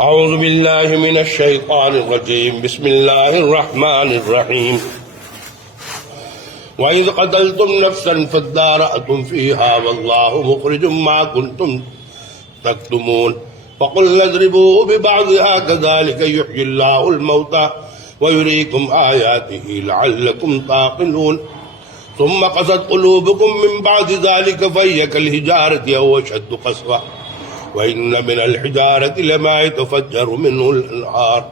اعوذ باللہ من الشیطان الرجیم بسم اللہ الرحمن الرحیم وَإِذْ قَتَلْتُمْ نَفْسًا فَادَّارَأْتُمْ فِيهَا وَاللَّهُ مُخْرِجٌ مَا كُنْتُمْ تَكْتُمُونَ فَقُلْنَا اضْرِبُوهُ بِبَعْضِهَا كَذَلِكَ يُحْيِي اللَّهُ الْمَوْتَى وَيُرِيكُمْ آيَاتِهِ لَعَلَّكُمْ تَعْقِلُونَ ثُمَّ قَسَتْ قُلُوبُكُمْ مِنْ بَعْدِ ذَلِكَ فَهِيَ كَالْحِجَارَةِ أَوْ أَشَدُّ قَسْوَةً وَإِنَّ مِنَ الْحِجَارَةِ لَمَا يَتَفَجَّرُ مِنْهُ الْأَنْهَارُ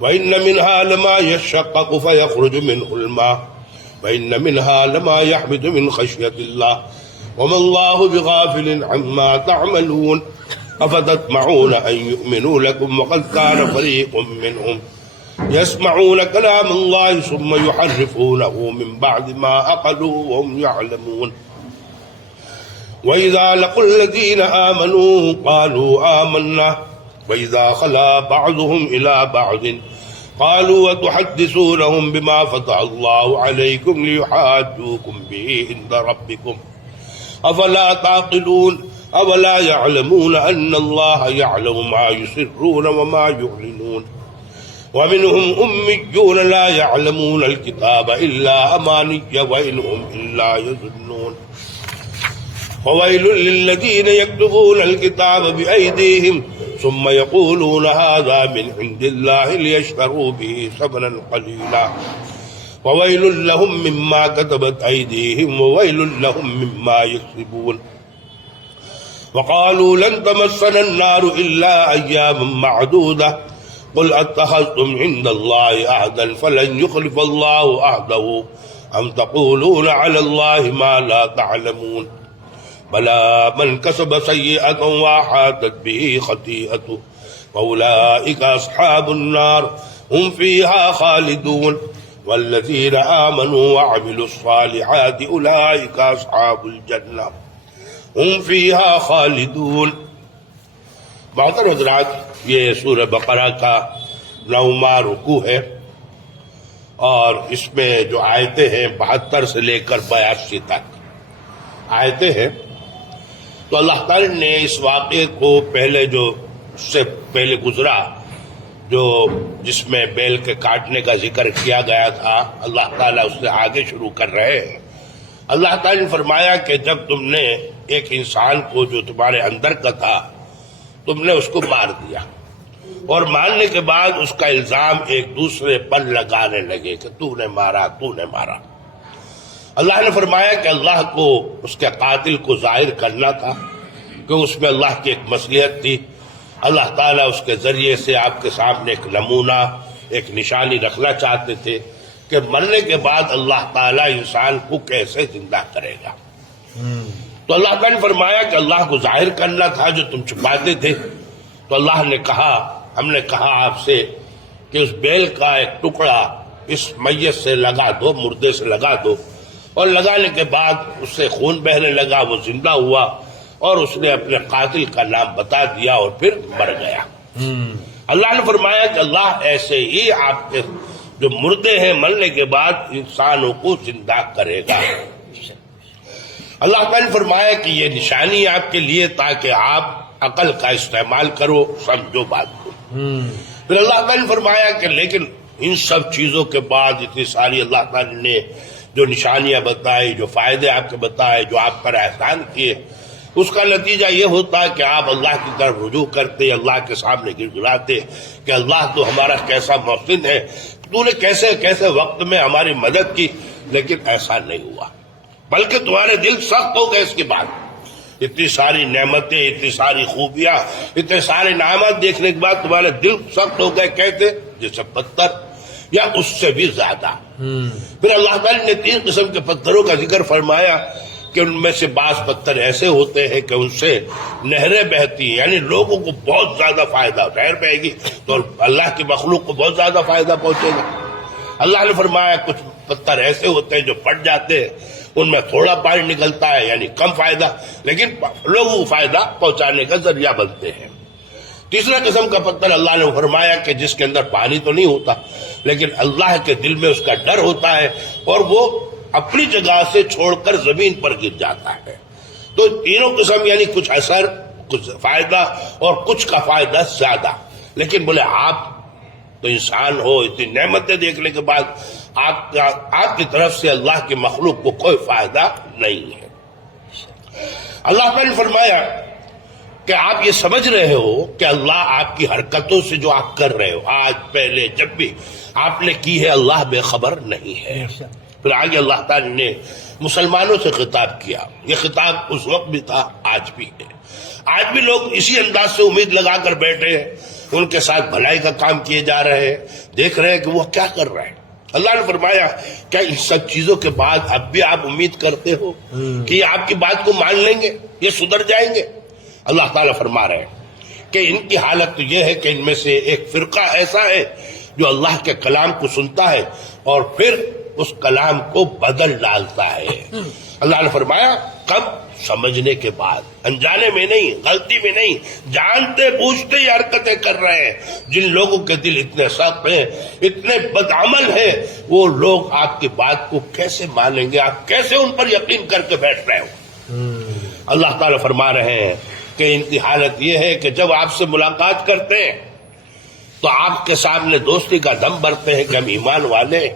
وَإِنَّ مِنْهَا لَمَا يَشَّقَّقُ فَيَخْرُجُ مِنْهُ الْمَاءُ وَإِنَّ مِنْهَا لَمَا يَحْبِطُ مِنْ خَشْيَةِ اللَّهِ وَمَا اللَّهُ بِغَافِلٍ عَمَّا تَعْمَلُونَ أَفَتَطْمَعُونَ أَنْ يُؤْمِنُوا لَكُمْ وَقَدْ كَانَ فَرِيقٌ مِّنْهُمْ يَسْمَعُونَ كَلَامَ اللَّهِ ثُمَّ يُحَرِّفُونَهُ مِنْ بَعْدِ مَا عَقَلُوهُ وَهُمْ يَعْلَمُونَ وَإِذَا لَقُوا الَّذِينَ آمَنُوا قَالُوا آمَنَّا وَإِذَا خَلَا بَعْضُهُمْ إِلَى بَعْضٍ قَالُوا وَتُحَدِّثُونَهُم بِمَا فَتَحَ اللَّهُ عَلَيْكُمْ لِيُحَاجُّوكُم بِهِ عِندَ رَبِّكُمْ أَفَلَا تَعْقِلُونَ أَوَلَا يَعْلَمُونَ أَنَّ اللَّهَ يَعْلَمُ مَا يُسِرُّونَ وَمَا يُعْلِنُونَ وَمِنْهُمْ أُمِّيُّونَ لَا يَعْلَمُونَ الْكِتَابَ إِلَّا أَمَانِيَّ وَإِنْ هُمْ إِلَّا يَظُنُّونَ فَوَيْلٌ لِّلَّذِينَ يَكْتُبُونَ الْكِتَابَ بِأَيْدِيهِمْ ثُمَّ يَقُولُونَ هَذَا مِنْ عِندِ اللَّهِ لِيَشْتَرُوا بِهِ ثَمَنًا قَلِيلًا وَوَيْلٌ لَّهُم مِّمَّا كَتَبَتْ أَيْدِيهِمْ وَوَيْلٌ لَّهُم مِّمَّا يَكْسِبُونَ وَقَالُوا لَن تَمَسَّنَا النَّارُ إِلَّا أَيَّامًا مَّعْدُودَةً قُلْ أَتَّخَذْتُمْ عِندَ اللَّهِ عَهْدًا فَلَن يُخْلِفَ اللَّهُ عَهْدَهُ أَمْ تَقُولُونَ عَلَى اللَّهِ مَا لَا تَعْلَمُونَ بلى من كسب سيئة وأحاطت به خطيئته فأولئك أصحاب النار هم فيها خالدون والذين آمنوا وعملوا الصالحات أولئك أصحاب الجنة هم فيها خالدون. محترم حضرات، یہ سورہ بقرہ کا 9واں رکوع ہے اور اس میں جو آیتیں ہیں 72 سے لے کر 82 تک آیتیں ہیں. تو اللہ تعالی نے اس واقعے کو پہلے جو اس سے پہلے گزرا جو جس میں بیل کے کاٹنے کا ذکر کیا گیا تھا، اللہ تعالیٰ اس سے آگے شروع کر رہے ہیں. اللہ تعالیٰ نے فرمایا کہ جب تم نے ایک انسان کو جو تمہارے اندر کا تھا تم نے اس کو مار دیا اور مارنے کے بعد اس کا الزام ایک دوسرے پر لگانے لگے کہ تو نے مارا تو نے مارا. اللہ نے فرمایا کہ اللہ کو اس کے قاتل کو ظاہر کرنا تھا کہ اس میں اللہ کی ایک مصلحت تھی. اللہ تعالیٰ اس کے ذریعے سے آپ کے سامنے ایک نمونہ ایک نشانی رکھنا چاہتے تھے کہ مرنے کے بعد اللہ تعالیٰ انسان کو کیسے زندہ کرے گا. تو اللہ تعالیٰ نے فرمایا کہ اللہ کو ظاہر کرنا تھا جو تم چھپاتے تھے. تو اللہ نے کہا، ہم نے کہا آپ سے کہ اس بیل کا ایک ٹکڑا اس میت سے لگا دو، مردے سے لگا دو، اور لگانے کے بعد اس سے خون بہنے لگا، وہ زندہ ہوا اور اس نے اپنے قاتل کا نام بتا دیا اور پھر مر گیا. اللہ نے فرمایا کہ اللہ ایسے ہی آپ کے جو مردے ہیں مرنے کے بعد انسانوں کو زندہ کرے گا. اللہ تعالیٰ نے فرمایا کہ یہ نشانی آپ کے لیے تاکہ آپ عقل کا استعمال کرو، سمجھو بات کو. پھر اللہ تعالیٰ نے فرمایا کہ لیکن ان سب چیزوں کے بعد اتنی ساری اللہ تعالیٰ نے جو نشانیاں بتائی، جو فائدے آپ کے بتائے، جو آپ پر احسان کیے، اس کا نتیجہ یہ ہوتا ہے کہ آپ اللہ کی طرف رجوع کرتے، اللہ کے سامنے گر گراتے کہ اللہ تو ہمارا کیسا محسن ہے، تو نے کیسے کیسے وقت میں ہماری مدد کی. لیکن ایسا نہیں ہوا، بلکہ تمہارے دل سخت ہو گئے. اس کے بعد اتنی ساری نعمتیں، اتنی ساری خوبیاں، اتنے سارے انعامات دیکھنے کے بعد تمہارے دل سخت ہو گئے، کہتے جیسے پتھر یا اس سے بھی زیادہ. پھر اللہ تعالی نے 3 قسم کے پتھروں کا ذکر فرمایا کہ ان میں سے بعض پتھر ایسے ہوتے ہیں کہ ان سے نہریں بہتی ہیں، یعنی لوگوں کو بہت زیادہ فائدہ، نہر بہے گی تو اللہ کی مخلوق کو بہت زیادہ فائدہ پہنچے گا. اللہ نے فرمایا کچھ پتھر ایسے ہوتے ہیں جو پھٹ جاتے ہیں، ان میں تھوڑا پانی نکلتا ہے، یعنی کم فائدہ، لیکن لوگوں کو فائدہ پہنچانے کا ذریعہ بنتے ہیں. تیسرا قسم کا پتھر اللہ نے فرمایا کہ جس کے اندر پانی تو نہیں ہوتا لیکن اللہ کے دل میں اس کا ڈر ہوتا ہے اور وہ اپنی جگہ سے چھوڑ کر زمین پر گر جاتا ہے. تو تینوں قسم یعنی کچھ اثر، کچھ فائدہ اور کچھ کا فائدہ زیادہ. لیکن بولے آپ تو انسان ہو، اتنی نعمتیں دیکھنے کے بعد آپ کی طرف سے اللہ کی مخلوق کو کوئی فائدہ نہیں ہے۔ اللہ تعالیٰ نے فرمایا کہ آپ یہ سمجھ رہے ہو کہ اللہ آپ کی حرکتوں سے جو آپ کر رہے ہو آج پہلے جب بھی آپ نے کی ہے، اللہ بے خبر نہیں ہے۔ پھر آگے اللہ تعالیٰ نے مسلمانوں سے خطاب کیا، یہ خطاب اس وقت بھی تھا، آج بھی ہے۔ آج بھی لوگ اسی انداز سے امید لگا کر بیٹھے ہیں، ان کے ساتھ بھلائی کا کام کیے جا رہے ہیں، دیکھ رہے ہیں کہ وہ کیا کر رہے ہیں۔ اللہ نے فرمایا کیا ان سب چیزوں کے بعد اب بھی آپ امید کرتے ہو کہ یہ آپ کی بات کو مان لیں گے، یہ سدھر جائیں گے؟ اللہ تعالیٰ فرما رہے ہیں کہ ان کی حالت تو یہ ہے کہ ان میں سے ایک فرقہ ایسا ہے جو اللہ کے کلام کو سنتا ہے اور پھر اس کلام کو بدل ڈالتا ہے۔ اللہ نے فرمایا کب؟ سمجھنے کے بعد، انجانے میں نہیں، غلطی میں نہیں، جانتے بوجھتے یہ حرکتیں کر رہے ہیں۔ جن لوگوں کے دل اتنے سخت ہیں، اتنے بدعمل ہیں، وہ لوگ آپ کی بات کو کیسے مانیں گے؟ آپ کیسے ان پر یقین کر کے بیٹھ رہے ہو؟ اللہ تعالیٰ فرما رہے ہیں کہ ان کی حالت یہ ہے کہ جب آپ سے ملاقات کرتے ہیں تو آپ کے سامنے دوستی کا دم بھرتے ہیں کہ ہم ایمان والے ہیں،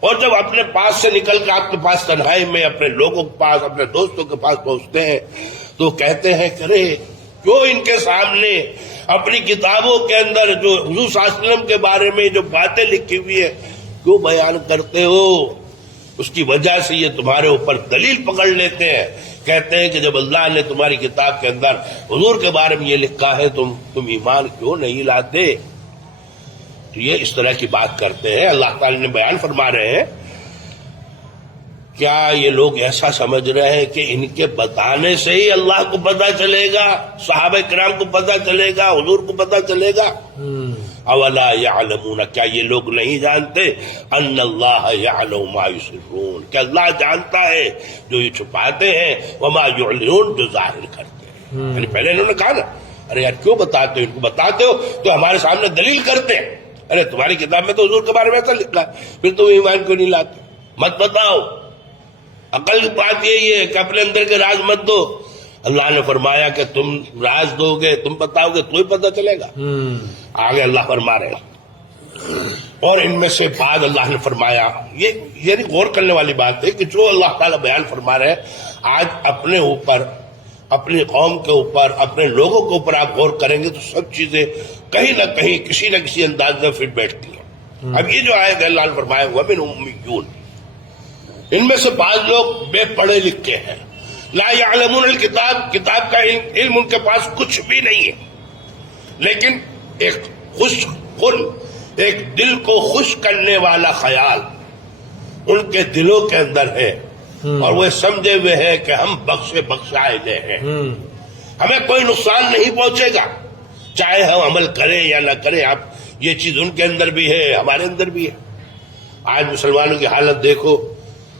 اور جب اپنے پاس سے نکل کے آپ کے پاس تنہائی میں اپنے لوگوں کے پاس، اپنے دوستوں کے پاس پہنچتے ہیں تو کہتے ہیں کہ کیوں ان کے سامنے اپنی کتابوں کے اندر جو حضور صلی اللہ علیہ وسلم کے بارے میں جو باتیں لکھی ہوئی ہیں کیوں بیان کرتے ہو؟ اس کی وجہ سے یہ تمہارے اوپر دلیل پکڑ لیتے ہیں، کہتے ہیں کہ جب اللہ نے تمہاری کتاب کے اندر حضور کے بارے میں یہ لکھا ہے تم ایمان کیوں نہیں لاتے؟ تو یہ اس طرح کی بات کرتے ہیں۔ اللہ تعالی نے بیان فرما رہے ہیں کیا یہ لوگ ایسا سمجھ رہے ہیں کہ ان کے بتانے سے ہی اللہ کو پتہ چلے گا، صحابہ کرام کو پتہ چلے گا، حضور کو پتہ چلے گا؟ اولا یعلمون، کیا یہ لوگ نہیں جانتے ان اللہ یعلم ما یسرون، کہ اللہ جانتا ہے جو یہ چھپاتے ہیں، وما یعلنون، جو ظاہر کرتے ہیں۔ یعنی پہلے انہوں نے کہا نا ارے یار کیوں بتاتے ہو؟ ان کو بتاتے ہو تو ہمارے سامنے دلیل کرتے ہیں، ارے تمہاری کتاب میں تو حضور کے بارے میں ایسا لکھا ہے، پھر تم ایمان کیوں نہیں لاتے؟ مت بتاؤ۔ عقل کی بات یہی ہے کہ اپنے اندر کے راز مت دو۔ اللہ نے فرمایا کہ تم راز دو گے، تم بتاؤ گے تو ہی پتہ چلے گا۔ آگے اللہ فرما رہے ہیں اور ان میں سے بعد اللہ نے فرمایا، یہ غور کرنے والی بات ہے کہ جو اللہ تعالیٰ بیان فرما رہے ہیں آج اپنے اوپر، اپنی قوم کے اوپر، اپنے لوگوں کے اوپر آپ غور کریں گے تو سب چیزیں کہیں نہ کہیں کسی نہ کسی انداز میں فٹ بیٹھتی ہیں۔ اب یہ جو آیت ہے اللہ نے فرمایا وَمِنْ أُمِّيُّونَ، ان میں سے بعض لوگ بے پڑھے لکھے ہیں، لا يعلمون الکتاب، کتاب کا علم ان کے پاس کچھ بھی نہیں ہے، لیکن ایک خوش کن، ایک دل کو خوش کرنے والا خیال ان کے دلوں کے اندر ہے، اور وہ سمجھے ہوئے ہے کہ ہم بخشائے گئے ہیں، ہمیں کوئی نقصان نہیں پہنچے گا چاہے ہم عمل کریں یا نہ کریں۔ آپ یہ چیز ان کے اندر بھی ہے، ہمارے اندر بھی ہے۔ آج مسلمانوں کی حالت دیکھو،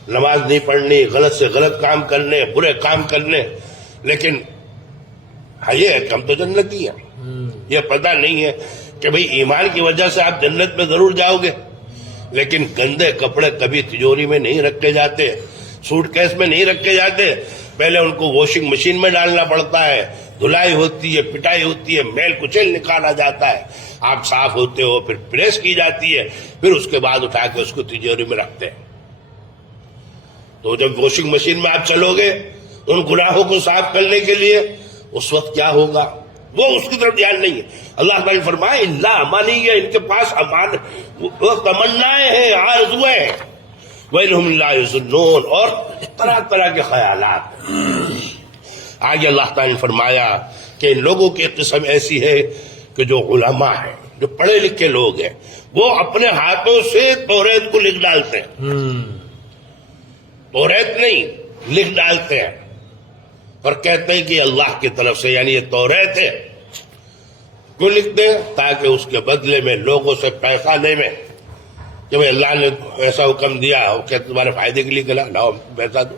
نماز نہیں پڑھنی، غلط سے غلط کام کرنے، برے کام کرنے، لیکن یہ ہے کہ ہم تو جنتی ہیں۔ یہ پتہ نہیں ہے کہ بھئی ایمان کی وجہ سے آپ جنت میں ضرور جاؤ گے، لیکن گندے کپڑے کبھی تجوری میں نہیں رکھے جاتے، سوٹ کیس میں نہیں رکھے جاتے، پہلے ان کو واشنگ مشین میں ڈالنا پڑتا ہے، دھلائی ہوتی ہے، پٹائی ہوتی ہے، میل کچیل نکالا جاتا ہے، آپ صاف ہوتے ہو، پھر پریس کی جاتی ہے، پھر اس کے بعد اٹھا کے اس کو تجوری میں رکھتے ہیں۔ تو جب واشنگ مشین میں آپ چلو گے ان گناہوں کو صاف کرنے کے لیے، اس وقت کیا ہوگا؟ وہ اس کی طرف دھیان نہیں ہے۔ اللہ تعالیٰ نے فرمایا اللہ امانی ہے، ان کے پاس امان وہ تمنائیں ہیں، آرزویں ہیں، وَإِنْهُمْ لَا يَظُنُّونَ، اور طرح طرح کے خیالات۔ آگے اللہ تعالیٰ نے فرمایا کہ ان لوگوں کی ایک قسم ایسی ہے کہ جو علماء ہیں، جو پڑھے لکھے لوگ ہیں، وہ اپنے ہاتھوں سے توریت کو لکھ ڈالتے ہیں، توریت نہیں لکھ ڈالتے ہیں، اور کہتے ہیں کہ اللہ کی طرف سے، یعنی یہ توریت ہے۔ کیوں لکھتے ہیں؟ تاکہ اس کے بدلے میں لوگوں سے پیسہ لے میں کہ بھئی اللہ نے ایسا حکم دیا کہ تمہارے فائدے کے لیے لاؤ پیسہ دو۔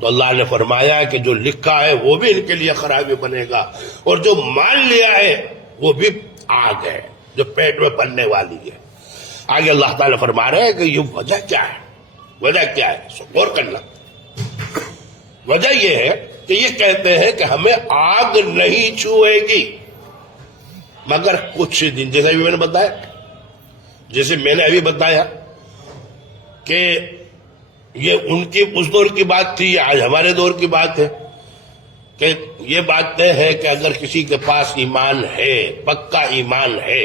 تو اللہ نے فرمایا کہ جو لکھا ہے وہ بھی ان کے لیے خرابی بنے گا، اور جو مان لیا ہے وہ بھی آگ ہے جو پیٹ میں بننے والی ہے۔ آگے اللہ تعالیٰ فرما رہے ہیں کہ یہ وجہ کیا ہے؟ وجہ کیا ہے؟ غور کرنا۔ وجہ یہ ہے کہ یہ کہتے ہیں کہ ہمیں آگ نہیں چھوئے گی، مگر کچھ دن، جیسا بھی میں نے بتایا، جیسے میں نے ابھی بتایا کہ یہ ان کی اس دور کی بات تھی، آج ہمارے دور کی بات ہے، کہ یہ بات طے ہے کہ اگر کسی کے پاس ایمان ہے، پکا ایمان ہے،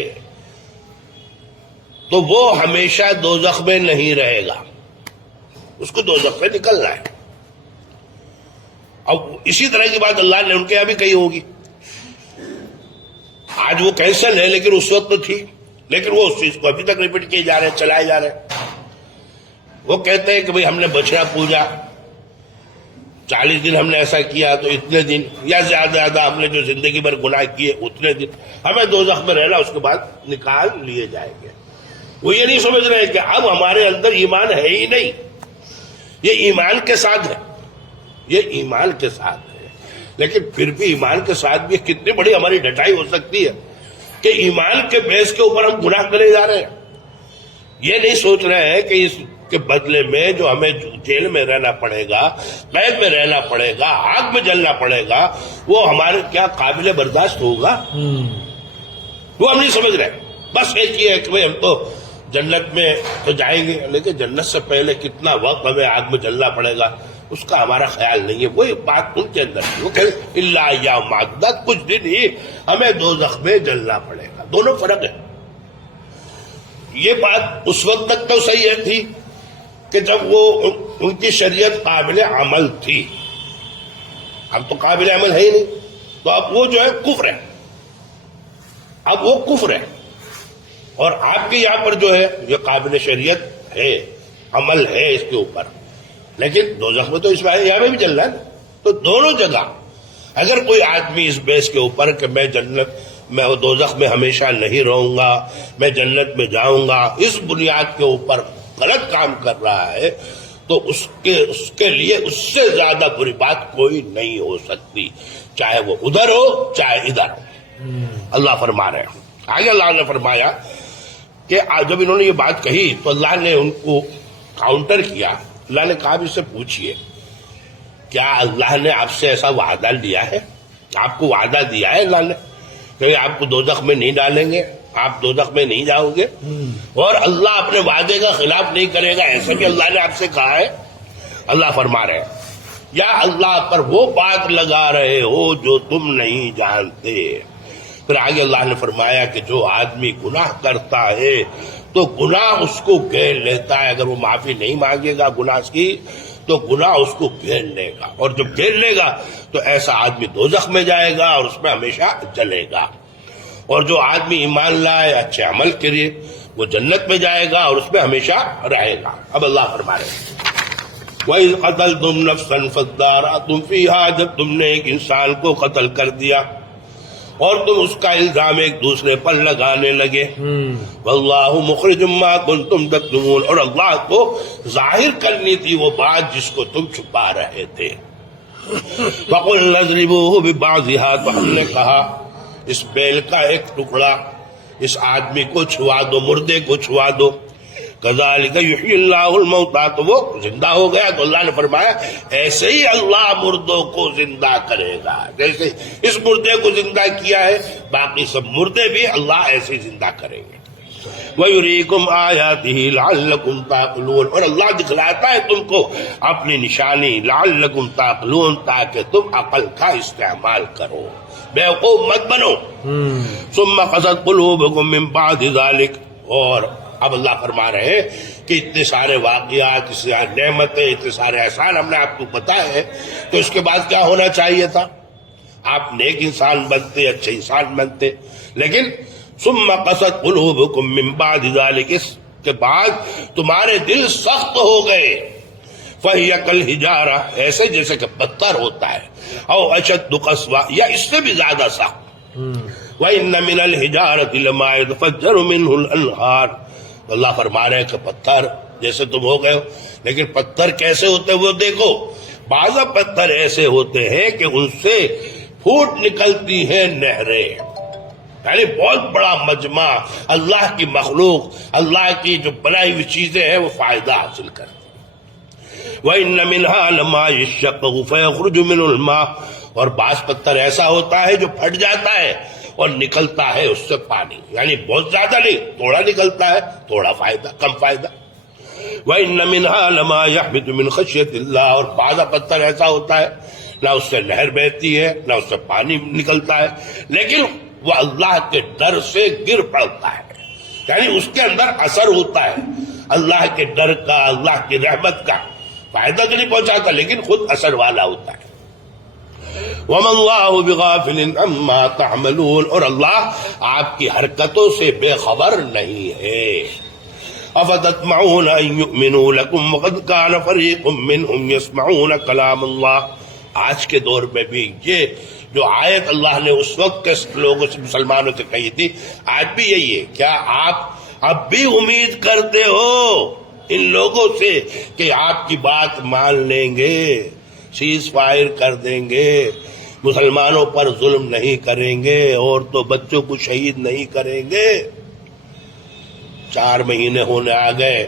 تو وہ ہمیشہ دوزخ میں نہیں رہے گا، اس کو دوزخ سے نکلنا ہے۔ اب اسی طرح کی بات اللہ نے ان کے یہاں بھی کہی ہوگی، آج وہ کینسل ہے لیکن اس وقت تو تھی، لیکن وہ اس چیز کو ابھی تک ریپیٹ کیے جا رہے ہیں، چلائے جا رہے ہیں۔ وہ کہتے ہیں کہ بھئی ہم نے بچڑا پوجا، 40 دن ہم نے ایسا کیا تو اتنے دن، یا زیادہ ہم نے جو زندگی بھر گناہ کیے اتنے دن، ہمیں دوزخ میں رہنا، اس کے بعد نکال لیے جائیں گے۔ وہ یہ نہیں سمجھ رہے کہ اب ہمارے اندر ایمان ہے ہی نہیں، یہ ایمان کے ساتھ ہے، یہ ایمان کے ساتھ ہے، لیکن پھر بھی ایمان کے ساتھ بھی کتنی بڑی ہماری ڈٹائی ہو سکتی ہے کہ ایمان کے بیس کے اوپر ہم گناہ کرے جا رہے ہیں۔ یہ نہیں سوچ رہے ہیں کہ اس کے بدلے میں جو ہمیں جیل میں رہنا پڑے گا، قید میں رہنا پڑے گا، آگ میں جلنا پڑے گا، وہ ہمارے کیا قابل برداشت ہوگا؟ وہ ہم نہیں سمجھ رہے۔ بس ایک ہی ہے کہ ہم تو جنت میں تو جائیں گے، لیکن جنت سے پہلے کتنا وقت ہمیں آگ میں جلنا پڑے گا اس کا ہمارا خیال نہیں ہے۔ وہی بات ان کے اندر ہے، وہ کہتے اللہ یا معدت، کچھ دن ہی ہمیں دوزخ میں جلنا پڑے گا۔ دونوں فرق ہے۔ یہ بات اس وقت تک تو صحیح ہے تھی کہ جب وہ ان کی شریعت قابل عمل تھی، اب تو قابل عمل ہے ہی نہیں، تو اب وہ جو ہے کفر ہے، اب وہ کفر ہے۔ اور آپ کے یہاں پر جو ہے یہ قابل شریعت ہے، عمل ہے اس کے اوپر، لیکن دوزخ میں تو اس میں یہاں میں بھی جلنا ہے نا۔ تو دونوں جگہ اگر کوئی آدمی اس بیس کے اوپر کہ میں جنت میں دوزخ میں ہمیشہ نہیں رہوں گا، میں جنت میں جاؤں گا، اس بنیاد کے اوپر غلط کام کر رہا ہے، تو اس کے لیے اس سے زیادہ بری بات کوئی نہیں ہو سکتی، چاہے وہ ادھر ہو چاہے ادھر ہو۔ اللہ فرما رہے ہیں، آگے اللہ نے فرمایا کہ جب انہوں نے یہ بات کہی تو اللہ نے ان کو کاؤنٹر کیا۔ اللہ نے کہا اس سے پوچھئے کیا اللہ نے آپ سے ایسا وعدہ لیا ہے؟ آپ کو وعدہ دیا ہے اللہ نے کہ آپ کو دوزخ میں نہیں ڈالیں گے، آپ دوزخ میں نہیں جاؤ گے، اور اللہ اپنے وعدے کا خلاف نہیں کرے گا، ایسا بھی اللہ نے آپ سے کہا ہے؟ اللہ فرما رہے ہیں یا اللہ پر وہ بات لگا رہے ہو جو تم نہیں جانتے۔ پھر آگے اللہ نے فرمایا کہ جو آدمی گناہ کرتا ہے تو گناہ اس کو گھیر لیتا ہے، اگر وہ معافی نہیں مانگے گا گناہ کی تو گناہ اس کو گھیر لے گا، اور جب گھیر لے گا تو ایسا آدمی دوزخ میں جائے گا اور اس میں ہمیشہ جلے گا، اور جو آدمی ایمان لائے اچھے عمل کرے وہ جنت میں جائے گا اور اس میں ہمیشہ رہے گا۔ اب اللہ فرما رہے ہیں وَإِذْ قَتَلْتُمْ نَفْسًا فَادَّارَأْتُمْ فِيهَا، جب تم نے ایک انسان کو قتل کر دیا اور تم اس کا الزام ایک دوسرے پر لگانے لگے، واللہ مخرج ما کنتم تکتمون، اور اللہ کو ظاہر کرنی تھی وہ بات جس کو تم چھپا رہے تھے۔ فَقُلْنَا اضْرِبُوهُ بِبَعْضِهَا، تو ہم نے کہا اس بیل کا ایک ٹکڑا اس آدمی کو چھوا دو، مردے کو چھوا دو۔ کذالک یحیی اللہ الموتیٰ، تو وہ زندہ ہو گیا، تو اللہ نے فرمایا ایسے ہی اللہ مردوں کو زندہ کرے گا، جیسے اس مردے کو زندہ کیا ہے باقی سب مردے بھی اللہ ایسے ہی زندہ کریں گے۔ وَيُرِيكُمْ آيَاتِهِ لَعَلَّكُمْ تَعْقِلُونَ، اور اللہ دکھلاتا ہے تم کو اپنی نشانی، لَعَلَّكُمْ تَعْقِلُونَ، تاکہ تم عقل کا استعمال کرو، بیوقوف مت بنو۔ ثُمَّ قَسَتْ قُلُوبُكُم مِّن بَعْدِ ذَلِكَ، اور اب اللہ فرما رہے ہیں کہ اتنے سارے واقعات، اتنی ساری نعمتیں، اتنے سارے احسان ہم نے آپ کو بتائے ہیں، تو اس کے بعد کیا ہونا چاہیے تھا؟ آپ نیک انسان بنتے، اچھے انسان بنتے، لیکن ثم قست قلوبکم من بعد ذلک، اس کے بعد تمہارے دل سخت ہو گئے، فہی کالحجارہ، ایسے جیسے کہ پتھر ہوتا ہے، او اشد قسوہ، یا اس سے بھی زیادہ سخت۔ وَإِنَّ مِنَ الْحِجَارَةِ لَمَا يَتَفَجَّرُ مِنْهُ الْأَنْهَارُ، اللہ فرما رہے ہیں کہ پتھر جیسے تم ہو گئے ہو، لیکن پتھر کیسے ہوتے ہیں وہ دیکھو، بعض پتھر ایسے ہوتے ہیں کہ ان سے پھوٹ نکلتی ہیں نہریں، یعنی بہت بڑا مجمع، اللہ کی مخلوق، اللہ کی جو بنائی ہوئی چیزیں ہیں وہ فائدہ حاصل کرتی ہیں۔ وَإِنَّ مِنْهَا لَمَا يَشَّقَّقُ فَيَخْرُجُ مِنْهُ الْمَاءُ، اور بعض پتھر ایسا ہوتا ہے جو پھٹ جاتا ہے اور نکلتا ہے اس سے پانی، یعنی بہت زیادہ نہیں، تھوڑا نکلتا ہے، تھوڑا فائدہ، کم فائدہ۔ وَإِنَّ مِنْهَا لَمَا يَحْبِطُ مِنْ خَشْيَةِ اللَّهِ، اور بعض پتھر ایسا ہوتا ہے نہ اس سے نہر بہتی ہے نہ اس سے پانی نکلتا ہے، لیکن وہ اللہ کے ڈر سے گر پڑتا ہے، یعنی اس کے اندر اثر ہوتا ہے اللہ کے ڈر کا، اللہ کی رحمت کا، فائدہ تو نہیں پہنچاتا لیکن خود اثر والا ہوتا ہے۔ وَمَا اللَّهُ بِغَافِلٍ عَمَّا تَعْمَلُونَ، اور اللہ آپ کی حرکتوں سے بے خبر نہیں ہے۔ أَفَتَطْمَعُونَ أَن يُؤْمِنُوا لَكُمْ وَقَدْ كَانَ فَرِيقٌ مِّنْهُمْ يَسْمَعُونَ كَلَامَ اللَّهِ، آج کے دور میں بھی یہ جو آیت اللہ نے اس وقت کے لوگوں سے، مسلمانوں سے کہی تھی، آج بھی یہی ہے۔ کیا آپ اب بھی امید کرتے ہو ان لوگوں سے کہ آپ کی بات مان لیں گے، سیز فائر کر دیں گے، مسلمانوں پر ظلم نہیں کریں گے، عورتوں بچوں کو شہید نہیں کریں گے؟ 4 مہینے ہونے آ گئے،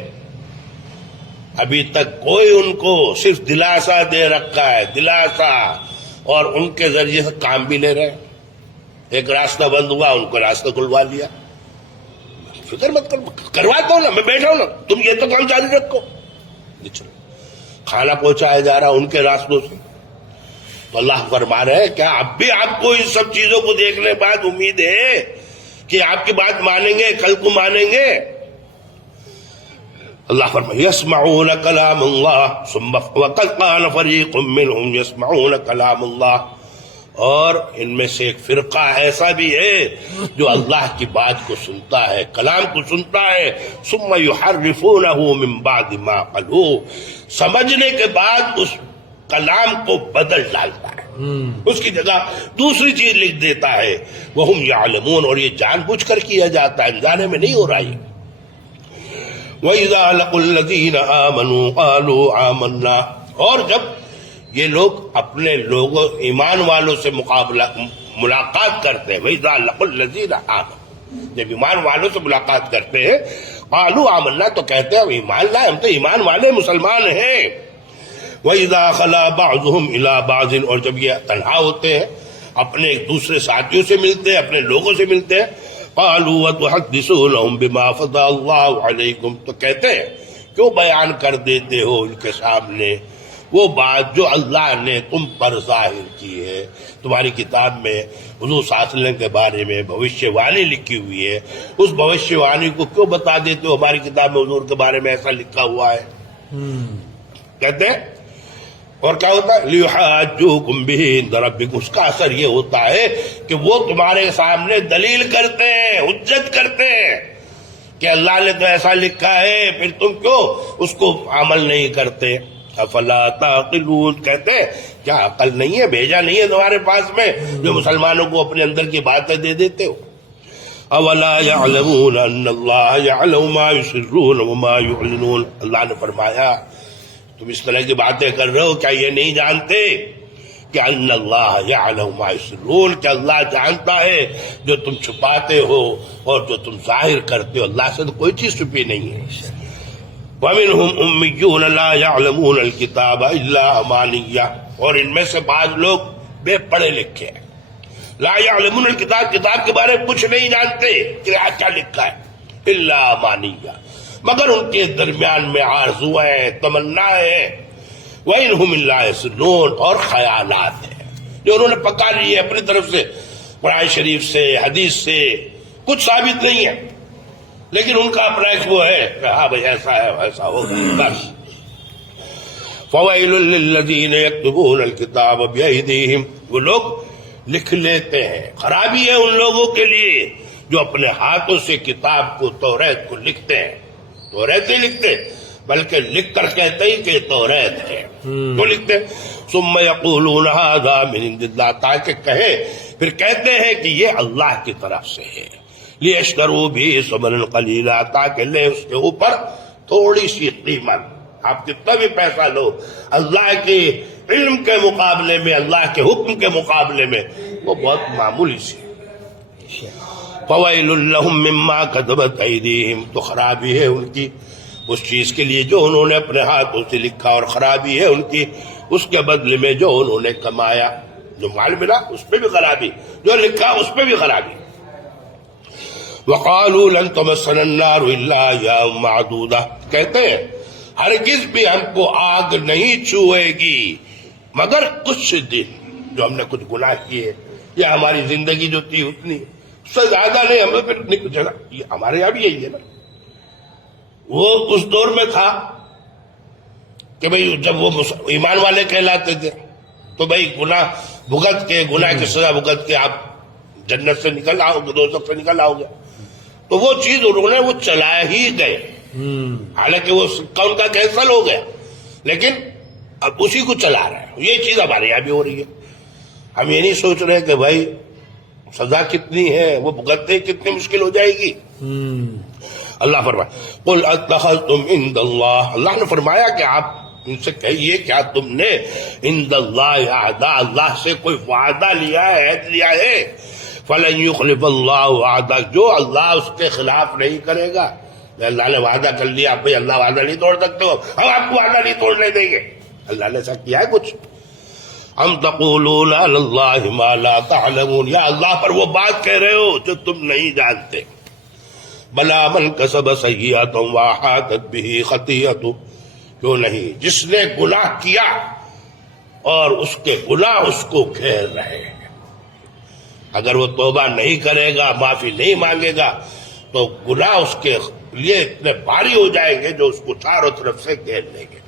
ابھی تک کوئی ان کو صرف دلاسا دے رکھا ہے، دلاسا، اور ان کے ذریعے سے کام بھی لے رہے ہیں۔ ایک راستہ بند ہوا، ان کو راستہ کھلوا لیا۔ فکر مت کرواتا ہوں نا، میں بیٹھا ہوں نا، تم یہ تو کام جاری رکھو۔ کھانا پہنچایا جا رہا ان کے راستوں سے۔ تو اللہ فرما رہے ہیں کیا اب بھی آپ کو ان سب چیزوں کو دیکھنے کے بعد امید ہے کہ آپ کی بات مانیں گے، کل کو مانیں گے؟ اللہ فرمائے یسمعون کلام اللہ ثم وقد قال فریق منهم یسمعون کلام اللہ، اور ان میں سے ایک فرقہ ایسا بھی ہے جو اللہ کی بات کو سنتا ہے، کلام کو سنتا ہے، ثم یحرفونہ من بعد ما قالوہ، سمجھنے کے بعد اس کلام کو بدل ڈالتا ہے، اس کی جگہ دوسری چیز لکھ دیتا ہے، وہم یعلمون، اور یہ جان بوجھ کر کیا جاتا ہے، انجانے میں نہیں ہو رہا ہے۔ وَإِذَا لَقُوا الَّذِينَ آمَنُوا قَالُوا آمَنَّا، اور جب یہ لوگ اپنے لوگوں ایمان والوں سے ملاقات کرتے ہیں، وَإِذَا لَقُوا الَّذِينَ آمَنُوا، جب ایمان والوں سے ملاقات کرتے ہیں، قَالُوا آمَنَّا، تو کہتے ہیں ہم ایمان لائے، ہم تو ایمان والے مسلمان ہیں۔ وَإِذَا خَلَا بَعْضُهُمْ إِلَىٰ بَعْضٍ، اور جب یہ تنہا ہوتے ہیں، اپنے ایک دوسرے ساتھیوں سے ملتے ہیں، اپنے لوگوں سے ملتے ہیں، قَالُوا وَتُحَدِّثُونَهُمْ بِمَا فَضَّلَ اللَّهُ عَلَيْكُمْ، تو کہتے ہیں کیوں بیان کر دیتے ہو ان کے سامنے وہ بات جو اللہ نے تم پر ظاہر کی ہے۔ تمہاری کتاب میں حضور صلی اللہ علیہ وسلم کے بارے میں بھوشیہ وانی لکھی ہوئی ہے، اس بھوشیہ وانی کو کیوں بتا دیتے ہو؟ ہماری کتاب میں حضور کے بارے میں ایسا لکھا ہوا ہے، کہتے ہیں۔ اور کیا ہوتا ہے؟ لِيُحَاجُّوكُمْ بِهِ عِندَ رَبِّكُمْ، اس کا اثر یہ ہوتا ہے کہ وہ تمہارے سامنے دلیل کرتے ہیں، حجت کرتے ہیں کہ اللہ نے تو ایسا لکھا ہے، پھر تم کیوں اس کو عمل نہیں کرتے؟ افلا تعقلون، کہتے ہیں کیا عقل نہیں ہے، بھیجا نہیں ہے تمہارے پاس میں جو مسلمانوں کو اپنے اندر کی باتیں دے دیتے ہو؟ اولا يعلمون ان اللہ يعلم ما يسرون وما يعلنون، اللہ نے فرمایا تم اس طرح کی باتیں کر رہے ہو، کیا یہ نہیں جانتے کہ ان اللہ یعلم ما یسرون، کہ اللہ جانتا ہے جو تم چھپاتے ہو اور جو تم ظاہر کرتے ہو، اللہ سے تو کوئی چیز چھپی نہیں ہے۔ وَمِنْهُمْ أُمِّيُّونَ لَا يَعْلَمُونَ الْكِتَابَ إِلَّا أَمَانِيَّ، اور ان میں سے بعض لوگ بے پڑھے لکھے ہیں، لا يعلمون الکتاب، کتاب کے بارے میں کچھ نہیں جانتے کہ کیا لکھا ہے، الا امانیہ، مگر ان کے درمیان میں آرزویں، تمنائیں، وَإِنْهُمْ إِلَّا يَظُنُّونَ، اور خیالات ہیں جو انہوں نے پکا لیے اپنی طرف سے، قرآن شریف سے، حدیث سے کچھ ثابت نہیں ہے، لیکن ان کا اپنا ایک وہ ہے کہ ہاں بھائی ایسا ہے ایسا ہوگا بس۔ فَوَيْلٌ لِّلَّذِينَ يَكْتُبُونَ الْكِتَابَ بِأَيْدِيهِمْ، وہ لوگ لکھ لیتے ہیں، خرابی ہے ان لوگوں کے لیے جو اپنے ہاتھوں سے کتاب کو، توریت کو لکھتے ہیں، توریت نہیں لکھتے بلکہ لکھ کر کہتے ہیں کہ توریت ہے، تو لکھتے ہیں۔ ثُمَّ يَقُولُونَ هَذَا مِنْ عِنْدِ اللَّهِ، تاکہ کہیں پھر کہتے ہیں کہ یہ اللہ کی طرف سے ہے، لِيَشْتَرُوا بِهِ ثَمَنًا قَلِيلًا، تاکہ لیں اس کے اوپر تھوڑی سی قیمت، آپ کتنا بھی پیسہ لو اللہ کے علم کے مقابلے میں، اللہ کے حکم کے مقابلے میں وہ بہت معمولی سی۔ فَوَيْلٌ لَّهُم مِّمَّا كَتَبَتْ أَيْدِيهِمْ، تو خرابی ہے ان کی اس چیز کے لیے جو انہوں نے اپنے ہاتھوں سے لکھا، اور خرابی ہے ان کی اس کے بدلے میں جو انہوں نے کمایا، جو مال ملا اس پہ بھی خرابی، جو لکھا اس پہ بھی خرابی۔ وقالوا لن تمسنا النار الا ایاما معدودہ، کہتے ہیں ہرگز بھی ہم کو آگ نہیں چھوئے گی مگر کچھ دن، جو ہم نے کچھ گناہ کیے یا ہماری زندگی جو تھی اتنی، اس سے زیادہ نہیں، ہمیں پھر یہ ہمارے یہاں بھی یہی ہے نا۔ وہ اس دور میں تھا کہ بھئی جب وہ ایمان والے کہلاتے تھے تو بھئی گناہ بھگت کے، گناہ کی سزا بھگت کے آپ جنت سے نکل آؤ گے، دوزخ سے نکل آؤ گے، تو وہ چیز انہوں نے وہ چلا ہی گئے، حالانکہ وہ ان کا کینسل ہو گیا لیکن اب اسی کو چلا رہے ہیں۔ یہ چیز ہمارے یہاں بھی ہو رہی ہے، ہم یہ نہیں سوچ رہے کہ بھائی سزا کتنی ہے، وہ بھگتنے کتنی مشکل ہو جائے گی۔ اللہ فرمائے قل اتخذتم عند اللہ، اللہ نے فرمایا کہ آپ ان سے کہیے کیا تم نے عند اللہ عہدا، اللہ سے کوئی وعدہ لیا ہے، عہد لیا ہے، فلن یخلف اللہ وعدہ، جو اللہ اس کے خلاف نہیں کرے گا۔ اللہ نے وعدہ کر لیا، بھائی اللہ وعدہ نہیں توڑ سکتے ہو، ہم آپ کو وعدہ نہیں توڑنے دیں گے۔ اللہ نے ایسا کیا ہے کچھ؟ ام تقولون علی اللہ ما لا تعلمون، یا اللہ پر وہ بات کہہ رہے ہو جو تم نہیں جانتے۔ بلا من کسب سیئۃ واحاطت بہ خطیئۃ، کیوں نہیں، جس نے گناہ کیا اور اس کے گناہ اس کو گھیر رہے ہیں، اگر وہ توبہ نہیں کرے گا، معافی نہیں مانگے گا تو گناہ اس کے لیے اتنے بھاری ہو جائیں گے جو اس کو چاروں طرف سے گھیر لیں گے۔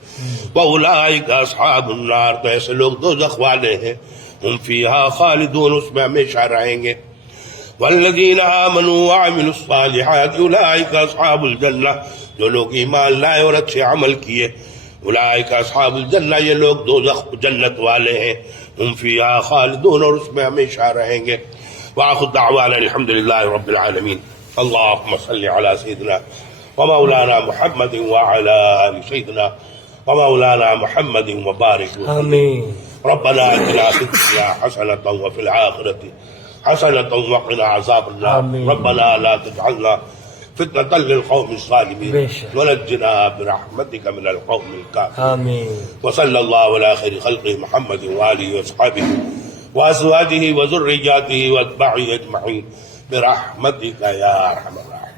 وَأُولَٰئِكَ أَصْحَابُ النَّارِ، تو ایسے لوگ دوزخ والے ہیں، ہم فیہا خالدون، اس میں ہمیشہ رہیں گے۔ وَالَّذِينَ آمَنُوا وَعَمِلُوا الصَّالِحَاتِ أُولَٰئِكَ أَصْحَابُ الْجَنَّةِ، جو لوگ ایمان لائے اور اچھے عمل کیے، اولئک اصحاب الجنہ، یہ لوگ دوزخ جنت والے ہیں، ہم فیہا خالدون، اور اس میں ہمیشہ رہیں گے۔ وآخر دعوانا الحمد للہ رب العالمین۔ اللہم صل علی سیدنا ومولانا محمد وعلی آل سیدنا ومولانا محمد وبارک وسلم۔ ربنا آتنا فی الدنیا حسنۃ وفی الآخرۃ حسنۃ وقنا عذاب النار۔ ربنا لا تجعلنا فتنة للقوم الظالمين ونجنا برحمتك من القوم الكافرين۔ وصلى الله على خير خلقه محمد وآله وأصحابه وأزواجه وذرياته وأتباعه أجمعين برحمتك يا أرحم الراحمين۔